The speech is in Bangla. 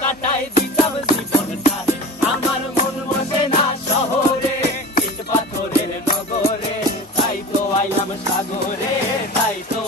কাটাই দিতাম জীবনটারে। আমার মন বসে না শহরে, ইট পাথরের নগরে, তাই তো আইলাম সাগরে, তাই তো